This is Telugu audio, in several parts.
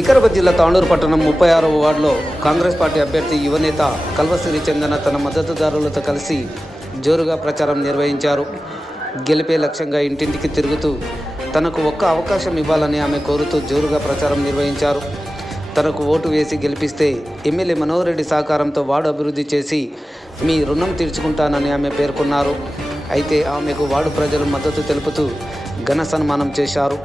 వికారాబాద్ జిల్లా తాండూరు పట్టణం ముప్పై ఆరవ వార్డులో కాంగ్రెస్ పార్టీ అభ్యర్థి యువనేత కల్వసిరి చందన తన మద్దతుదారులతో కలిసి జోరుగా ప్రచారం నిర్వహించారు. గెలిపే లక్ష్యంగా ఇంటింటికి తిరుగుతూ తనకు ఒక్క అవకాశం ఇవ్వాలని ఆమె కోరుతూ జోరుగా ప్రచారం నిర్వహించారు. తనకు ఓటు వేసి గెలిపిస్తే ఎమ్మెల్యే మనోహర్ రెడ్డి సహకారంతో వార్డు అభివృద్ధి చేసి మీ రుణం తీర్చుకుంటానని ఆమె పేర్కొన్నారు. అయితే ఆమెకు వార్డు ప్రజలు మద్దతు తెలుపుతూ ఘన సన్మానం చేశారు.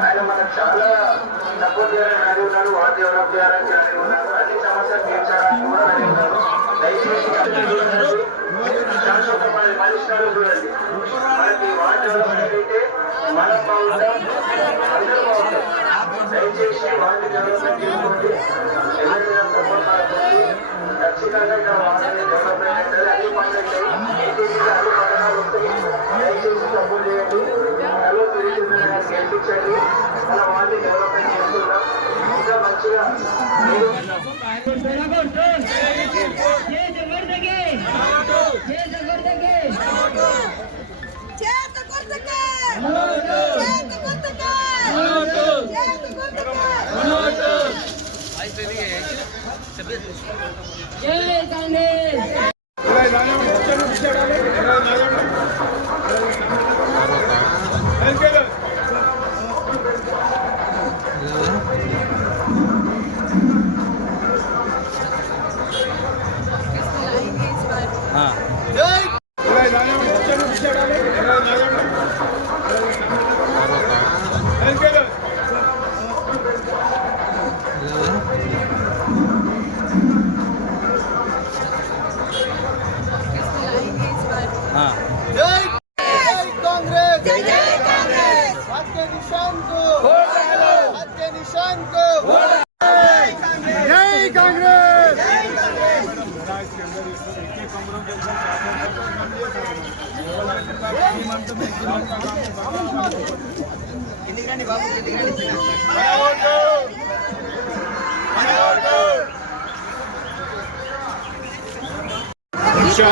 ఆయన మనకు చాలా సపోర్ట్ చేయాలని అని ఉన్నారు డెవలప్ చేయాలని ఉన్నారు అన్ని సమస్యలు తీర్చాలని కూడా అని దయచేసి శాశ్వతమైన పరిష్కారం చూడండి మనకి వార్డు డెవలప్మెంట్ అయితే మనం బాగుంటాం అందరూ బాగుంటాం దయచేసి వార్డు డెవలప్మెంట్ చేసుకోండి ఎవరైనా సపోర్ట్ మనకు ఖచ్చితంగా ఇక్కడ వార్డు డెవలప్మెంట్ అవుతుంది అన్ని పనులు అవుతాయి ఇంటింటికి అన్ని పథకాలు వస్తాయి దయచేసి సపోర్ట్ చేయండి హలో తిరుగుతున్న గెలిపించండి మన వార్డు డెవలప్మెంట్ చేస్తున్నాం ఇంకా మంచిగా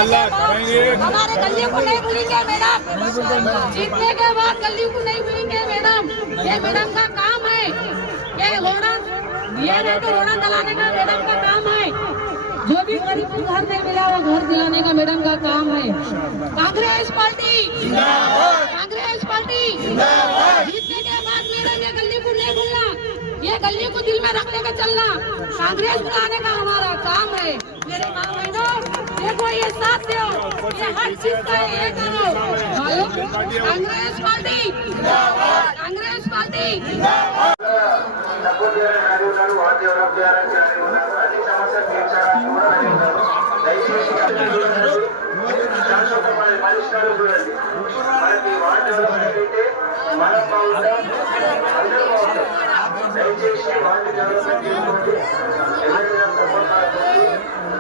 हमारे गलियों को नहीं भूलेंगे, मैडम। जीतने के बाद गलियों को नहीं भूलेंगे, मैडम। ये मैडम का काम है। ये रोड़ा ये नहीं रोड़ा दलाने का मैडम का काम है। जो भी गरीब को घर नहीं मिला वो घर दिलाने का मैडम का काम है कांग्रेस पार्टी कांग्रेस पार्टी जीतने के बाद मैडम ये गली को नहीं भूलना ये गली को दिल में रखने का चलना कांग्रेस बुलाने का हमारा काम है मेरे माँ बहनों देखो ये साथ दो ये हर चीज़ का ये करो कांग्रेस पार्टी कांग्रेस पार्टी దయచేసి వార్డు డెవలప్మెంట్ చేసుకోండి ఎవరైనా సపోర్ట్ మనకు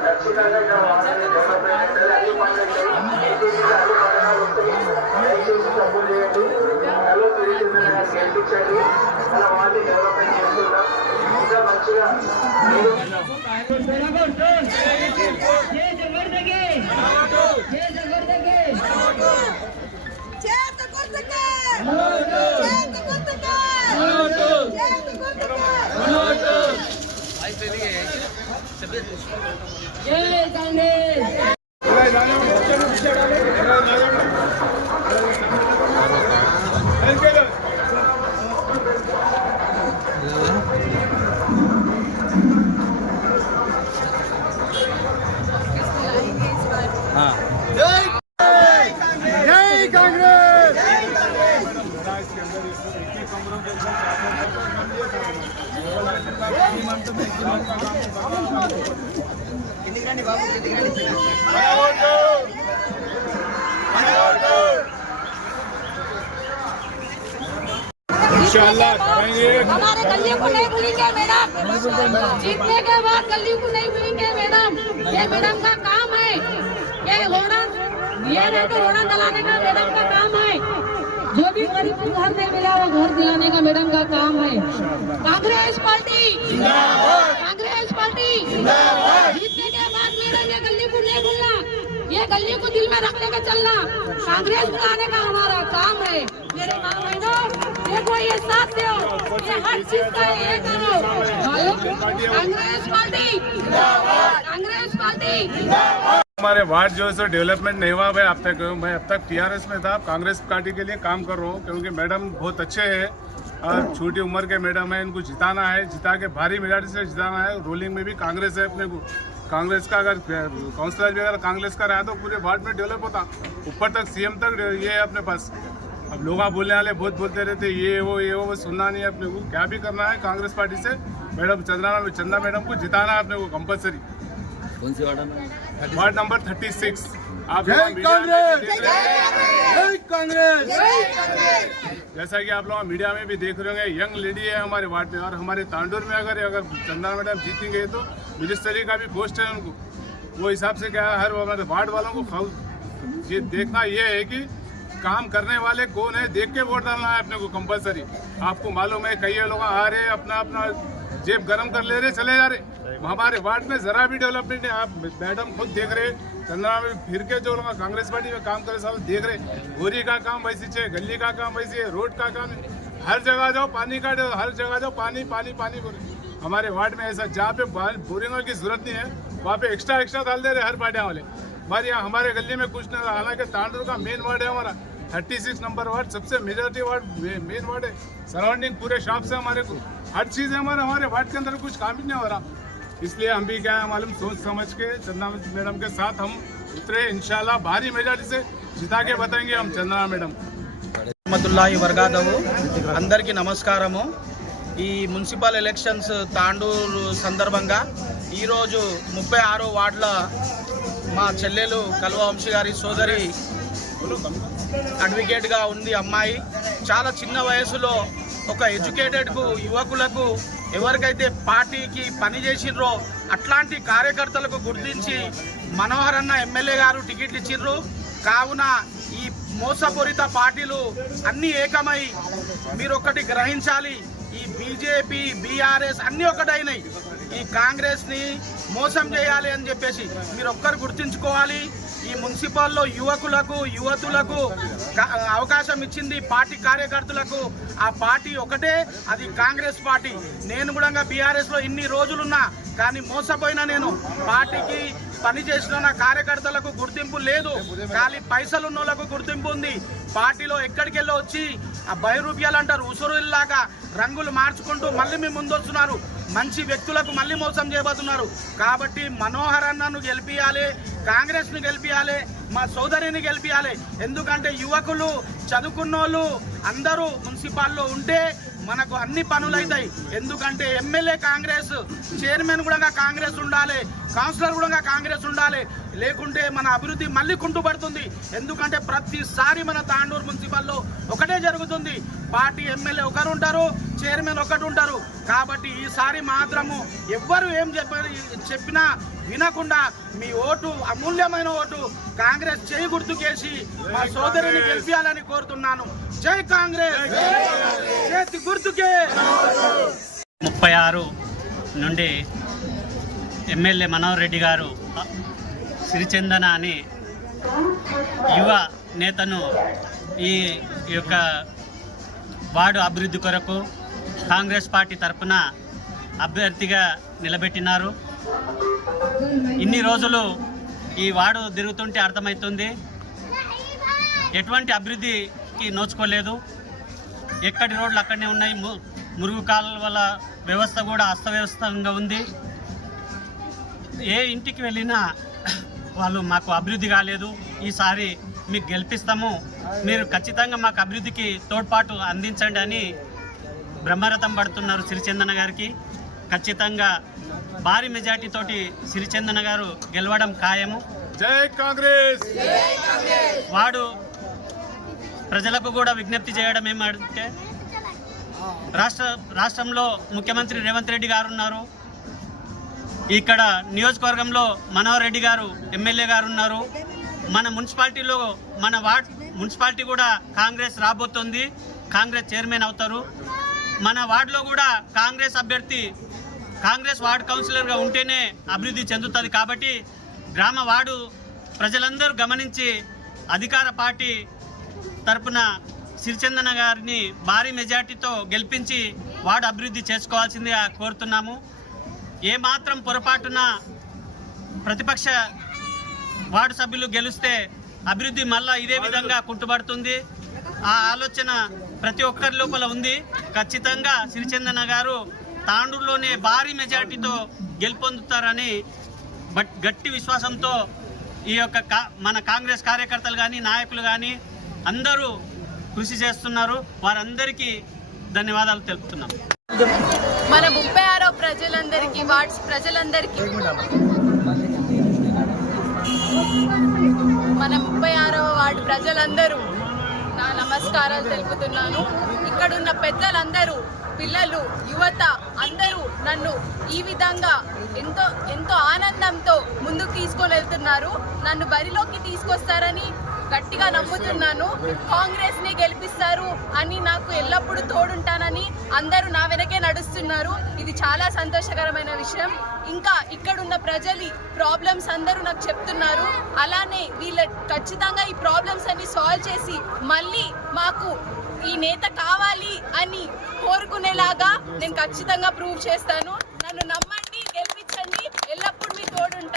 ఖచ్చితంగా ఇక్కడ వార్డు డెవలప్మెంట్ అవుతుంది అన్ని పనులు అవుతాయి ఇంటింటికి అన్ని పథకాలు వస్తాయి దయచేసి సపోర్ట్ చేయండి హలో తిరుగుతున్న గెలిపించండి మన వార్డు డెవలప్మెంట్ చేస్తున్నాం ఇంకా మంచిగా గుర్తుకే जय हमारे गली को नहीं भूलेंगे मैडम। जीतने के बाद गली को नहीं भूलेंगे मैडम। ये मैडम का काम है। ये रोड़ा ये नहीं तो रोड़ा दलाने का मैडम का काम है। जो भी गरीब को घर नहीं मिला वो घर दिलाने का मैडम का काम है। कांग्रेस पार्टी। जीतने के बाद मैडम ये गली को नहीं भूलना ये गली को दिल में रखने का चलना कांग्रेस बुलाने का हमारा काम है। मेरे माँ बहनों देखो ये साथ दो ये हर चीज़ का ये करो। कांग्रेस पार्टी कांग्रेस पार्टी हमारे वार्ड जो है सो डेवलपमेंट नहीं हुआ भाई अब तक मैं अब तक टीआरएस में था कांग्रेस पार्टी के लिए काम कर रहा हूँ क्योंकि मैडम बहुत अच्छे हैं। और छोटी उम्र के मैडम है, इनको जिताना है, जिता के भारी मेजोरिटी से जिताना है। रोलिंग में भी कांग्रेस है अपने को। कांग्रेस का अगर काउंसलर भी अगर कांग्रेस का रहा तो पूरे वार्ड में डेवलप होता। ऊपर तक सीएम तक ये है अपने पास। अब लोग बोलने वाले बहुत बोलते रहते, ये, वो ये, वो बस सुनना नहीं है अपने को। क्या भी करना है कांग्रेस पार्टी से? मैडम चंद्रा चंदा मैडम को जिताना है अपने को compulsory ward number thirty six. आप जैसा कि आप लोग मीडिया में भी देख रहे होंगे यंग लेडी है हमारे वार्ड में और हमारे तांडूर में अगर अगर चंदना मैडम जीतेंगे तो मिनिस्टरी का भी पोस्ट है उनको। वो हिसाब से क्या है हर हमारे वार्ड वालों को ये देखना ये है कि काम करने वाले कौन है देख के वोट डालना है अपने को कंपलसरी आपको मालूम है कई लोग आ रहे हैं अपना अपना जेब गरम कर ले रहे चले जा रहे। हमारे वार्ड में जरा भी डेवलपमेंट है आप मैडम खुद देख रहे चंद्रा में फिर के जो लोग कांग्रेस पार्टी में काम करे सब देख रहे गोरी का काम वैसी है गली का काम वैसी है रोड का काम हर जगह जाओ पानी का हर जगह जाओ पानी पानी पानी बोले हमारे वार्ड में ऐसा जहाँ पे बोरिंग की ज़रूरत नहीं है वहाँ पे एक्स्ट्रा एक्स्ट्रा डाल दे रहे हर पार्टियाँ वाले। हमारे यहाँ हमारे गली में कुछ नहीं हालाँकि तांडूर का मेन वार्ड है हमारा। थर्टी सिक्स नंबर वार्ड सबसे मेजोरिटी वार्ड मेन वार्ड है। सराउंडिंग पूरे शॉप से हमारे को हर चीज़ है हमारे हमारे वार्ड के अंदर कुछ काम ही नहीं हो रहा इसलिए हम भी क्या है मालूम सोच समझ के चंदा मैडम के साथ हम उतरे इंशाल्लाह भारी मेजोरिटी से जिता के बताएंगे हम चंदना मैडम రహమతుల్లాహి వర్గాదవు అందరికీ నమస్కారము ఈ మున్సిపల్ ఎలక్షన్స్ తాండూరు సందర్భంగా ఈరోజు ముప్పై ఆరో వార్డుల మా చెల్లెలు కల్వ వంశీ గారి సోదరి అడ్వకేట్గా ఉంది అమ్మాయి చాలా చిన్న వయసులో ఒక ఎడ్యుకేటెడ్కు యువకులకు ఎవరికైతే పార్టీకి పనిచేసిర్రో అట్లాంటి కార్యకర్తలకు గుర్తించి మనోహర్ అన్న ఎమ్మెల్యే గారు టికెట్లు ఇచ్చిండ్రు కావున ఈ మోసపూరిత పార్టీలు అన్ని ఏకమై మీరు ఒకటి గ్రహించాలి. ఈ బీజేపీ బీఆర్ఎస్ అన్ని ఒకటైనాయి. ఈ కాంగ్రెస్ని మోసం చేయాలి అని చెప్పేసి మీరు ఒక్కరు గుర్తించుకోవాలి. ఈ మున్సిపాల్లో యువకులకు యువతులకు అవకాశం ఇచ్చింది పార్టీ కార్యకర్తలకు. ఆ పార్టీ ఒకటే అది కాంగ్రెస్ పార్టీ. నేను కూడా బీఆర్ఎస్లో ఇన్ని రోజులున్నా కానీ మోసపోయినా నేను. పార్టీకి పనిచేసిన నా కార్యకర్తలకు గుర్తింపు లేదు. కానీ పైసలు ఉన్న వాళ్ళకు గుర్తింపు ఉంది. పార్టీలో ఎక్కడికి వెళ్ళి వచ్చి ఆ బైరూప్యాలు అంటారు ఉసురులాగా రంగులు మార్చుకుంటూ మళ్ళీ మీ ముందు వస్తున్నారు మంచి వ్యక్తులకు మళ్ళీ మోసం చేయబోతున్నారు. కాబట్టి మనోహర్ అన్నను గెలిపియాలి కాంగ్రెస్ను గెలిపియాలి మా సోదరిని గెలిపియాలి. ఎందుకంటే యువకులు చదువుకున్నోళ్ళు అందరూ మున్సిపాల్లో ఉంటే మనకు అన్ని పనులు అవుతాయి. ఎందుకంటే ఎమ్మెల్యే కాంగ్రెస్ చైర్మన్ కూడా కాంగ్రెస్ ఉండాలి. కౌన్సిలర్ కూడా కాంగ్రెస్ ఉండాలి. లేకుంటే మన అభివృద్ధి మళ్ళీ కుంటుపడుతుంది. ఎందుకంటే ప్రతిసారి మన తాండూరు మున్సిపల్లో ఒకటే జరుగుతుంది. పార్టీ ఎమ్మెల్యే ఒకరు ఉంటారు చైర్మన్ ఒకటి ఉంటారు. కాబట్టి ఈసారి మాత్రము ఎవ్వరు ఏం చెప్ప చెప్పినా వినకుండా మీ ఓటు అమూల్యమైన ఓటు కాంగ్రెస్ చేయి గుర్తుకేసి మా సోదరుని గెలిపించాలని కోరుతున్నాను. జై కాంగ్రెస్! ముప్పై ఆరు నుండి ఎమ్మెల్యే మనోహర్ రెడ్డి గారు సిరిచందన అని యువ నేతను ఈ యొక్క వార్డు అభివృద్ధి కొరకు కాంగ్రెస్ పార్టీ తరఫున అభ్యర్థిగా నిలబెట్టినారు. ఇన్ని రోజులు ఈ వార్డు తిరుగుతుంటే అర్థమవుతుంది ఎటువంటి అభివృద్ధికి నోచుకోలేదు. ఎక్కడి రోడ్లు అక్కడనే ఉన్నాయి ము- మురుగు కాలువల వ్యవస్థ కూడా అస్తవ్యవస్థంగా ఉంది. ఏ ఇంటికి వెళ్ళినా వాళ్ళు మాకు అభివృద్ధి కాలేదు. ఈసారి మీకు గెలిపిస్తాము. మీరు ఖచ్చితంగా మాకు అభివృద్ధికి తోడ్పాటు అందించండి అని బ్రహ్మరథం పడుతున్నారు సిరిచందన గారికి. ఖచ్చితంగా భారీ మెజార్టీతోటి సిరిచందన గారు గెలవడం ఖాయము. జై కాంగ్రెస్! వాడు ప్రజలకు కూడా విజ్ఞప్తి చేయడం ఏమంటే రాష్ట్ర రాష్ట్రంలో ముఖ్యమంత్రి రేవంత్ రెడ్డి గారు ఉన్నారు. ఇక్కడ నియోజకవర్గంలో మనోహర్ రెడ్డి గారు ఎమ్మెల్యే గారు ఉన్నారు. మన మున్సిపాలిటీలో మన వార్డ్ మున్సిపాలిటీ కూడా కాంగ్రెస్ రాబోతోంది. కాంగ్రెస్ చైర్మన్ అవుతారు. మన వార్డులో కూడా కాంగ్రెస్ అభ్యర్థి కాంగ్రెస్ వార్డ్ కౌన్సిలర్గా ఉంటేనే అభివృద్ధి చెందుతుంది కాబట్టి గ్రామ వార్డు ప్రజలందరూ గమనించి అధికార పార్టీ తరపున సిరిచందన గారిని భారీ మెజార్టీతో గెలిపించి వార్డు అభివృద్ధి చేసుకోవాల్సిందిగా కోరుతున్నాము. ఏమాత్రం పొరపాటున ప్రతిపక్ష వార్డు సభ్యులు గెలిస్తే అభివృద్ధి మళ్ళా ఇదే విధంగా కుంటుపడుతుంది. ఆ ఆలోచన ప్రతి ఒక్కరి లోపల ఉంది. ఖచ్చితంగా సిరిచందన గారు తాండూరులోనే భారీ మెజార్టీతో గెలుపొందుతారని బట్ గట్టి విశ్వాసంతో ఈ యొక్క కా- మన కాంగ్రెస్ కార్యకర్తలు కానీ నాయకులు కానీ అందరూ కృషి చేస్తున్నారు. వారందరికీ ధన్యవాదాలు తెలుపుతున్నాం. మన ముప్పై ఆరో ప్రజలందరికీ వార్డ్స్ ప్రజలందరికీ. మన ముప్పై ఆరో వార్డు ప్రజలందరూ నా నమస్కారాలు తెలుపుతున్నాను. ఇక్కడున్న పెద్దలందరూ పిల్లలు యువత అందరూ నన్ను ఈ విధంగా ఎంతో ఎంతో ఆనందంతో ముందుకు తీసుకొని వెళ్తున్నారు నన్ను బరిలోకి తీసుకొస్తారని గట్టిగా నమ్ముతున్నాను. కాంగ్రెస్ని గెలిపిస్తారు అని నాకు ఎల్లప్పుడూ తోడుంటానని అందరూ నా వెనకే నడుస్తున్నారు. ఇది చాలా సంతోషకరమైన విషయం. ఇంకా ఇక్కడున్న ప్రజలు ప్రాబ్లమ్స్ అందరూ నాకు చెప్తున్నారు. అలానే వీళ్ళ ఖచ్చితంగా ఈ ప్రాబ్లమ్స్ అన్ని సాల్వ్ చేసి మళ్ళీ మాకు ఈ నేత కావాలి అని కోరుకునేలాగా నేను ఖచ్చితంగా ప్రూవ్ చేస్తాను. నన్ను నమ్మండి.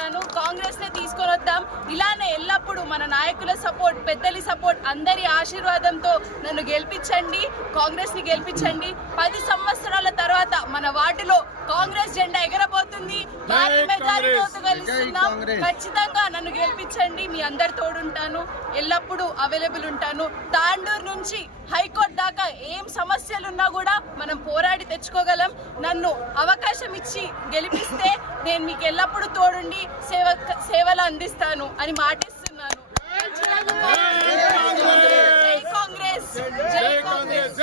మీ కాంగ్రెస్ నే తీసుకొని వద్దాం. ఇలానే ఎల్లప్పుడూ మన నాయకుల సపోర్ట్ పెద్దలి సపోర్ట్ అందరి ఆశీర్వాదంతో నన్ను గెలిపించండి. కాంగ్రెస్ని గెలిపించండి. పది సంవత్సరాల తర్వాత మన వాటిలో కాంగ్రెస్ జెండా ఎగరబోతుంది. భారీ మెజారిటీతో గెలుస్తున్నాం ఖచ్చితంగా నన్ను గెలిపించండి. మీ అందరి తోడుంటాను. ఎల్లప్పుడూ అవైలబుల్ ఉంటాను. తాండూరు నుంచి హైకోర్టు దాకా ఏం సమస్యలున్నా కూడా మనం పోరాడి తెచ్చుకోగలం. నన్ను అవకాశం ఇచ్చి గెలిపిస్తే నేను మీకు ఎల్లప్పుడూ తోడుండి సేవ సేవలు అందిస్తాను అని మాటిస్తున్నాను. జై కాంగ్రెస్. జై కాంగ్రెస్.